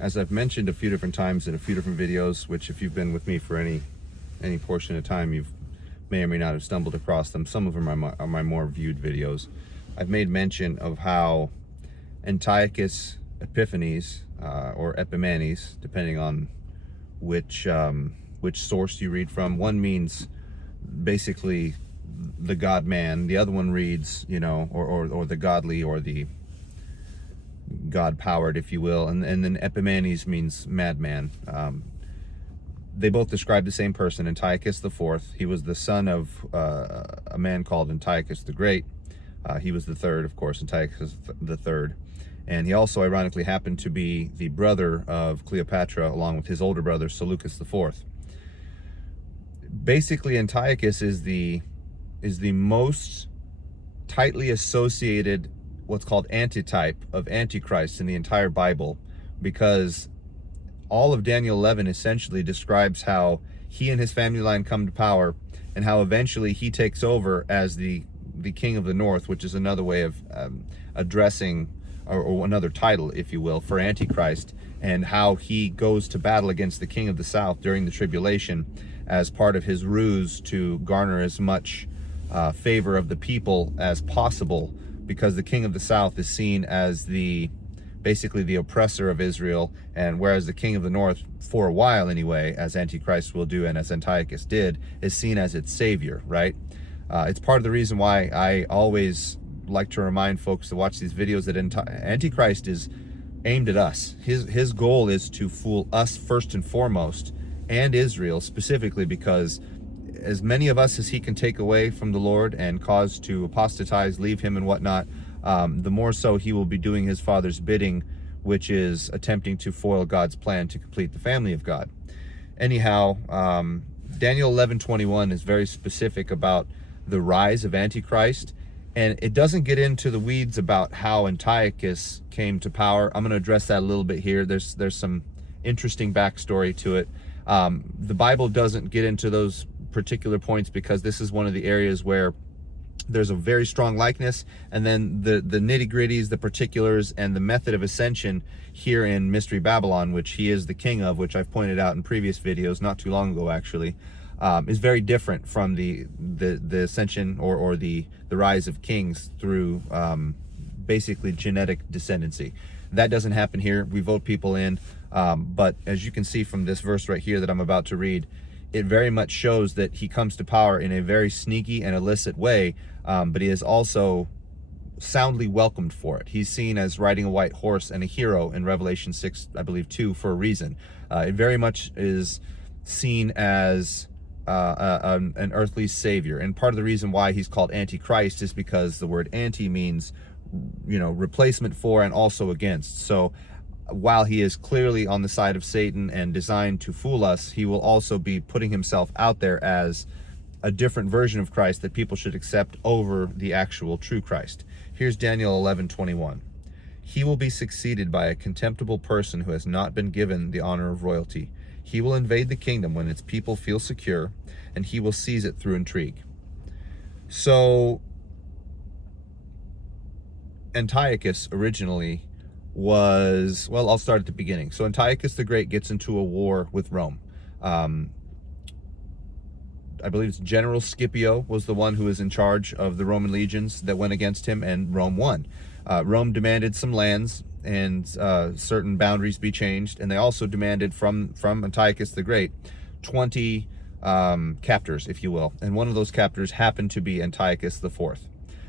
As I've mentioned a few different times in a few different videos, which if you've been with me for any portion of time, you may or may not have stumbled across them. Some of them are my more viewed videos. I've made mention of how Antiochus Epiphanes, or Epimanes, depending on which source you read from. One means basically the God-man. The other one reads, or the godly, or the God-powered, if you will. And then Epimanes means madman. They both describe the same person, Antiochus IV. He was the son of a man called Antiochus the Great. He was the third, of course, Antiochus the third. And he also, ironically, happened to be the brother of Cleopatra, along with his older brother, Seleucus IV. Basically, Antiochus is the most tightly associated, what's called antitype of Antichrist in the entire Bible, because all of Daniel 11 essentially describes how he and his family line come to power, and how eventually he takes over as the king of the north, which is another way of addressing, or another title, if you will, for Antichrist, and how he goes to battle against the king of the south during the tribulation as part of his ruse to garner as much favor of the people as possible, because the king of the south is seen as basically the oppressor of Israel, and whereas the king of the north, for a while anyway, as Antichrist will do and as Antiochus did, is seen as its savior, right? It's part of the reason why I always like to remind folks to watch these videos that Antichrist is aimed at us. His goal is to fool us first and foremost, and Israel specifically, because as many of us as he can take away from the Lord and cause to apostatize, leave him and whatnot, the more so he will be doing his Father's bidding, which is attempting to foil God's plan to complete the family of God. Anyhow, Daniel 11:21 is very specific about the rise of Antichrist, and it doesn't get into the weeds about how Antiochus came to power. I'm going to address that a little bit here. There's some interesting backstory to it. The Bible doesn't get into those particular points because this is one of the areas where there's a very strong likeness, and then the nitty-gritties, the particulars, and the method of ascension here in Mystery Babylon, which he is the king of, which I've pointed out in previous videos not too long ago actually, is very different from the ascension or the rise of kings through basically genetic descendancy. That doesn't happen here. We vote people in, but as you can see from this verse right here that I'm about to read, it very much shows that he comes to power in a very sneaky and illicit way, but he is also soundly welcomed for it. He's seen as riding a white horse and a hero in Revelation 6, I believe 2, for a reason. It very much is seen as an earthly savior, and part of the reason why he's called Antichrist is because the word anti means, replacement for and also against. So while he is clearly on the side of Satan and designed to fool us, he will also be putting himself out there as a different version of Christ that people should accept over the actual true Christ. Here's Daniel 11:21. He will be succeeded by a contemptible person who has not been given the honor of royalty. He will invade the kingdom when its people feel secure, and he will seize it through intrigue. So Antiochus originally was, well, I'll start at the beginning. So Antiochus the Great gets into a war with Rome. I believe it's General Scipio was the one who was in charge of the Roman legions that went against him, and Rome won. Rome demanded some lands and certain boundaries be changed, and they also demanded from Antiochus the Great 20 captors, if you will, and one of those captors happened to be Antiochus IV.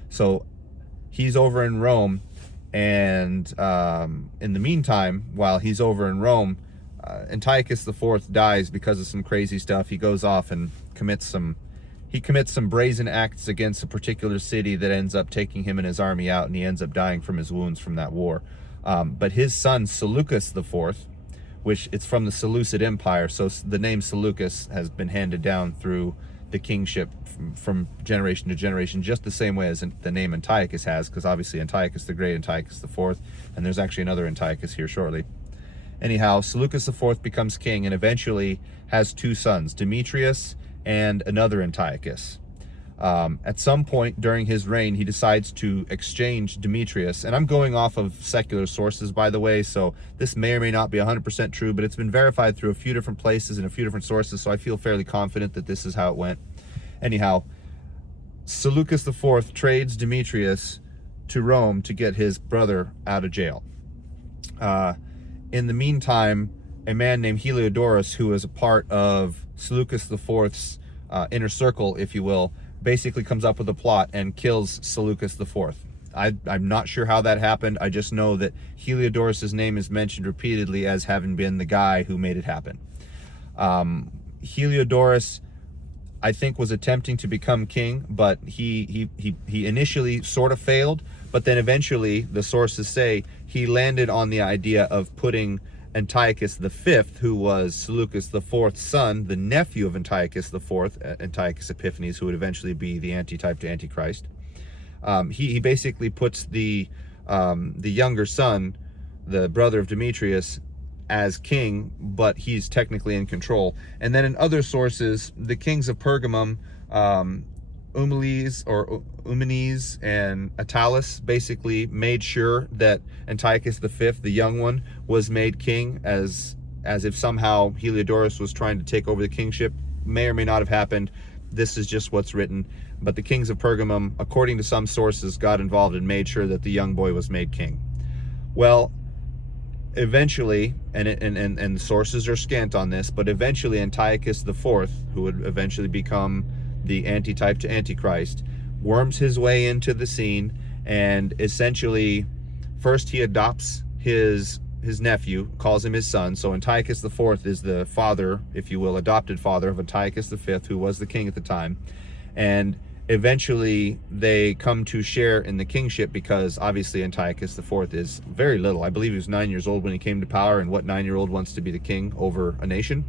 So he's over in Rome, and in the meantime, while he's over in Rome, Antiochus IV dies because of some crazy stuff. He goes off and commits some brazen acts against a particular city that ends up taking him and his army out, and he ends up dying from his wounds from that war. But his son Seleucus IV, which it's from the Seleucid Empire, so the name Seleucus has been handed down through the kingship from generation to generation, just the same way as the name Antiochus has, because obviously Antiochus the Great, Antiochus IV, and there's actually another Antiochus here shortly. Anyhow, Seleucus IV becomes king and eventually has two sons, Demetrius and another Antiochus. At some point during his reign, he decides to exchange Demetrius. And I'm going off of secular sources, by the way, so this may or may not be 100% true, but it's been verified through a few different places and a few different sources, so I feel fairly confident that this is how it went. Anyhow, Seleucus IV trades Demetrius to Rome to get his brother out of jail. In the meantime, a man named Heliodorus, who is a part of Seleucus IV's inner circle, if you will, basically comes up with a plot and kills Seleucus IV. I'm not sure how that happened. I just know that Heliodorus' name is mentioned repeatedly as having been the guy who made it happen. Heliodorus, I think, was attempting to become king, but he initially sort of failed, but then eventually, the sources say, he landed on the idea of putting Antiochus V, who was Seleucus IV's son, the nephew of Antiochus IV, Antiochus Epiphanes, who would eventually be the antitype to Antichrist. He basically puts the younger son, the brother of Demetrius, as king, but he's technically in control. And then in other sources, the kings of Pergamum, Eumenes and Attalus, basically made sure that Antiochus V, the young one, was made king, as if somehow Heliodorus was trying to take over the kingship. May or may not have happened. This is just what's written. But the kings of Pergamum, according to some sources, got involved and made sure that the young boy was made king. Well, eventually, and the sources are scant on this, but eventually Antiochus IV, who would eventually become the antitype to Antichrist, worms his way into the scene, and essentially, first he adopts his nephew, calls him his son. So Antiochus IV is the father, if you will, adopted father of Antiochus V, who was the king at the time. And eventually they come to share in the kingship, because obviously Antiochus IV is very little. I believe he was 9 years old when he came to power, and what 9-year-old wants to be the king over a nation?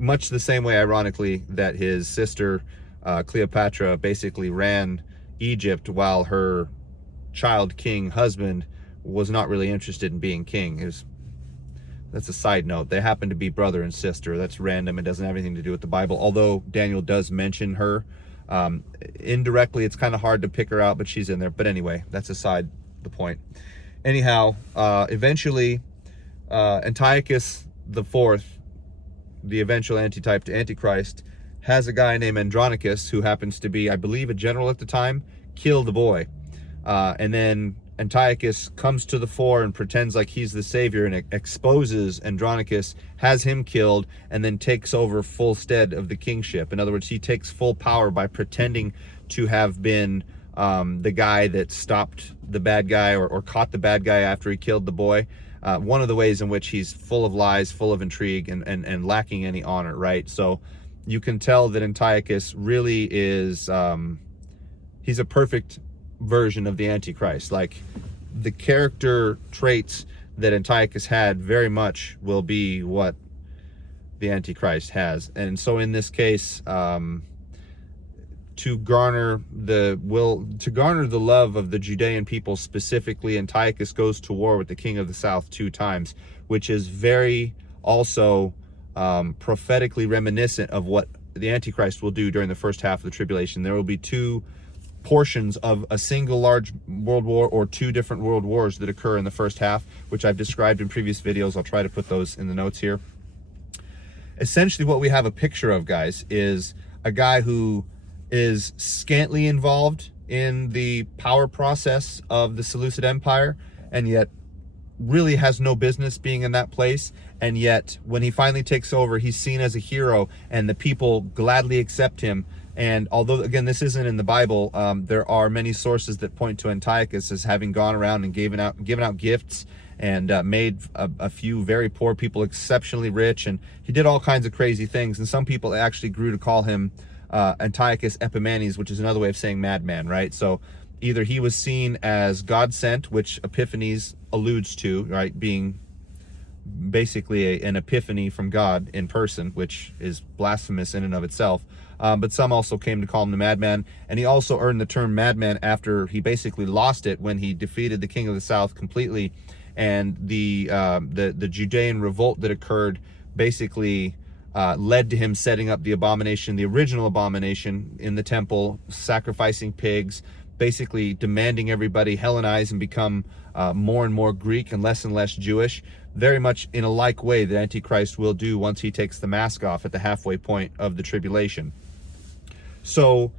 Much the same way, ironically, that his sister Cleopatra basically ran Egypt while her child king husband was not really interested in being king. That's a side note. They happen to be brother and sister. That's random. It doesn't have anything to do with the Bible, although Daniel does mention her. Indirectly, it's kind of hard to pick her out, but she's in there. But anyway, that's aside the point. Anyhow, eventually, Antiochus IV, the eventual antitype to Antichrist, has a guy named Andronicus, who happens to be, I believe, a general at the time, kill the boy. And then Antiochus comes to the fore and pretends like he's the savior and exposes Andronicus, has him killed, and then takes over full stead of the kingship. In other words, he takes full power by pretending to have been the guy that stopped the bad guy or caught the bad guy after he killed the boy. One of the ways in which he's full of lies, full of intrigue, and lacking any honor, right? So you can tell that Antiochus really is, he's a perfect version of the Antichrist. Like, the character traits that Antiochus had very much will be what the Antichrist has. And so in this case, to garner the love of the Judean people specifically, Antiochus goes to war with the king of the south 2 times, which is very also prophetically reminiscent of what the Antichrist will do during the first half of the tribulation. There will be 2 portions of a single large world war, or 2 different world wars that occur in the first half, which I've described in previous videos. I'll try to put those in the notes here. Essentially what we have a picture of, guys, is a guy who is scantily involved in the power process of the Seleucid Empire, and yet really has no business being in that place. And yet when he finally takes over, he's seen as a hero, and the people gladly accept him. And although, again, this isn't in the Bible, there are many sources that point to Antiochus as having gone around and given out gifts, and made a few very poor people exceptionally rich, and he did all kinds of crazy things. And some people actually grew to call him Antiochus Epimanes, which is another way of saying madman, right? So either he was seen as God sent, which Epiphanes alludes to, right, being basically an epiphany from God in person, which is blasphemous in and of itself. But some also came to call him the madman, and he also earned the term madman after he basically lost it when he defeated the king of the south completely, and the Judean revolt that occurred basically led to him setting up the abomination, the original abomination in the temple, sacrificing pigs, basically demanding everybody Hellenize and become more and more Greek and less Jewish. Very much in a like way that Antichrist will do once he takes the mask off at the halfway point of the tribulation. So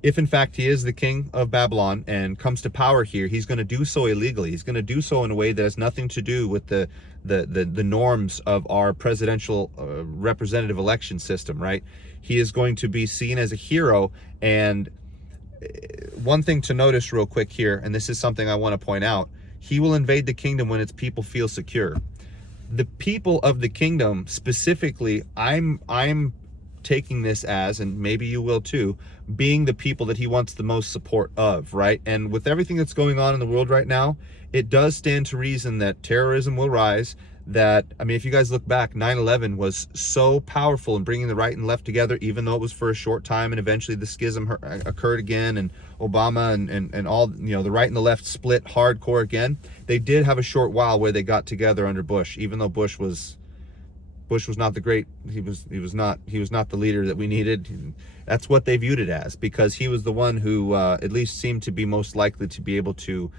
if in fact he is the king of Babylon and comes to power here, he's going to do so illegally. He's going to do so in a way that has nothing to do with the norms of our presidential representative election system, right? He is going to be seen as a hero. And one thing to notice real quick here, and this is something I want to point out, he will invade the kingdom when its people feel secure. The people of the kingdom specifically, I'm taking this as, and maybe you will too, being the people that he wants the most support of, right? And with everything that's going on in the world right now, it does stand to reason that terrorism will rise. That, I mean, if you guys look back, 9/11 was so powerful in bringing the right and left together, even though it was for a short time, and eventually the schism occurred again, and Obama and all, you know, the right and the left split hardcore again. They did have a short while where they got together under Bush, even though Bush was not the great, he was not the leader that we needed. That's what they viewed it as, because he was the one who at least seemed to be most likely to be able to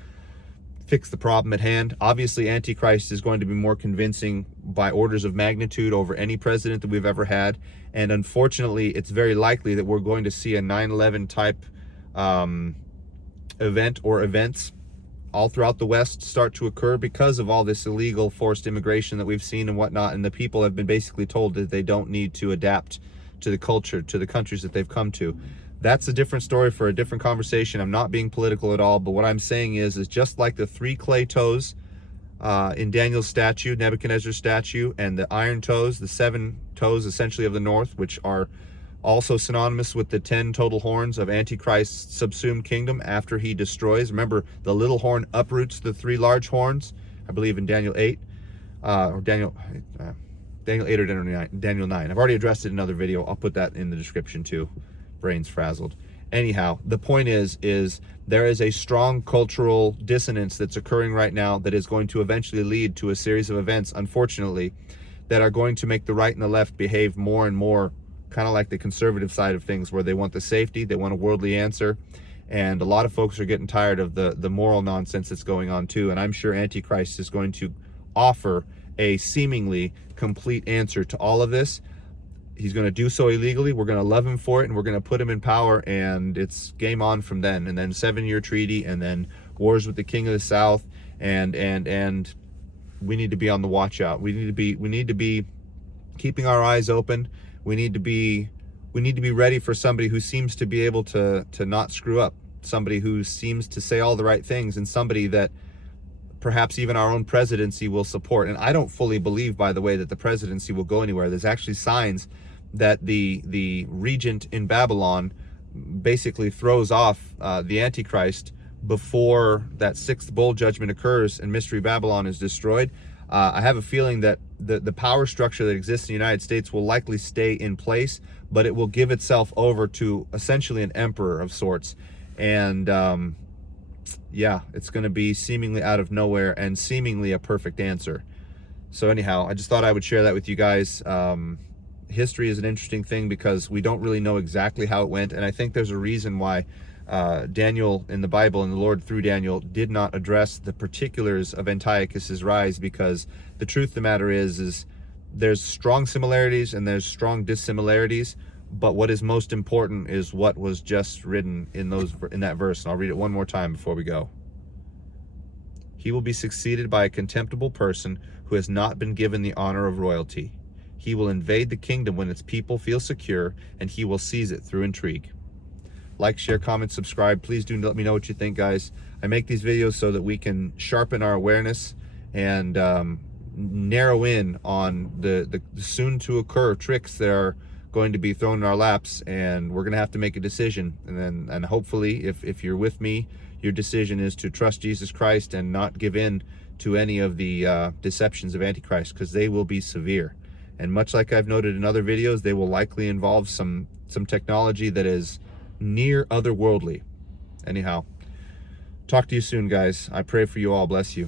fix the problem at hand. Obviously, Antichrist is going to be more convincing by orders of magnitude over any president that we've ever had. And unfortunately, it's very likely that we're going to see a 9/11 type event or events all throughout the West start to occur because of all this illegal forced immigration that we've seen and whatnot. And the people have been basically told that they don't need to adapt to the culture, to the countries that they've come to. That's a different story for a different conversation. I'm not being political at all, but what I'm saying is just like the 3 clay toes in Daniel's statue, Nebuchadnezzar's statue, and the iron toes, the 7 toes essentially of the north, which are also synonymous with the 10 total horns of Antichrist's subsumed kingdom after he destroys. Remember, the little horn uproots the 3 large horns, I believe in Daniel 8, or Daniel 8 or Daniel 9. I've already addressed it in another video. I'll put that in the description too. Brains frazzled. Anyhow, the point is there is a strong cultural dissonance that's occurring right now that is going to eventually lead to a series of events, unfortunately, that are going to make the right and the left behave more and more kind of like the conservative side of things, where they want the safety, they want a worldly answer. And a lot of folks are getting tired of the moral nonsense that's going on too. And I'm sure Antichrist is going to offer a seemingly complete answer to all of this. He's going to do so illegally. We're going to love him for it, and we're going to put him in power, and it's game on from then. And then 7-year treaty, and then wars with the king of the south, and we need to be on the watch out. We need to be keeping our eyes open. We need to be ready for somebody who seems to be able to not screw up, somebody who seems to say all the right things, and somebody that perhaps even our own presidency will support. And I don't fully believe, by the way, that the presidency will go anywhere. There's actually signs that the regent in Babylon basically throws off the Antichrist before that 6th bowl judgment occurs and Mystery Babylon is destroyed. I have a feeling that the power structure that exists in the United States will likely stay in place, but it will give itself over to essentially an emperor of sorts. And yeah, it's going to be seemingly out of nowhere and seemingly a perfect answer. So anyhow, I just thought I would share that with you guys. History is an interesting thing because we don't really know exactly how it went. And I think there's a reason why Daniel in the Bible and the Lord through Daniel did not address the particulars of Antiochus's rise, because the truth of the matter is there's strong similarities and there's strong dissimilarities. But what is most important is what was just written in that verse. And I'll read it one more time before we go. He will be succeeded by a contemptible person who has not been given the honor of royalty. He will invade the kingdom when its people feel secure, and he will seize it through intrigue. Like, share, comment, subscribe. Please do let me know what you think, guys. I make these videos so that we can sharpen our awareness and narrow in on the soon to occur tricks that are going to be thrown in our laps, and we're going to have to make a decision. And hopefully, if you're with me, your decision is to trust Jesus Christ and not give in to any of the deceptions of Antichrist, because they will be severe. And much like I've noted in other videos, they will likely involve some technology that is near otherworldly. Anyhow, talk to you soon, guys. I pray for you all. Bless you.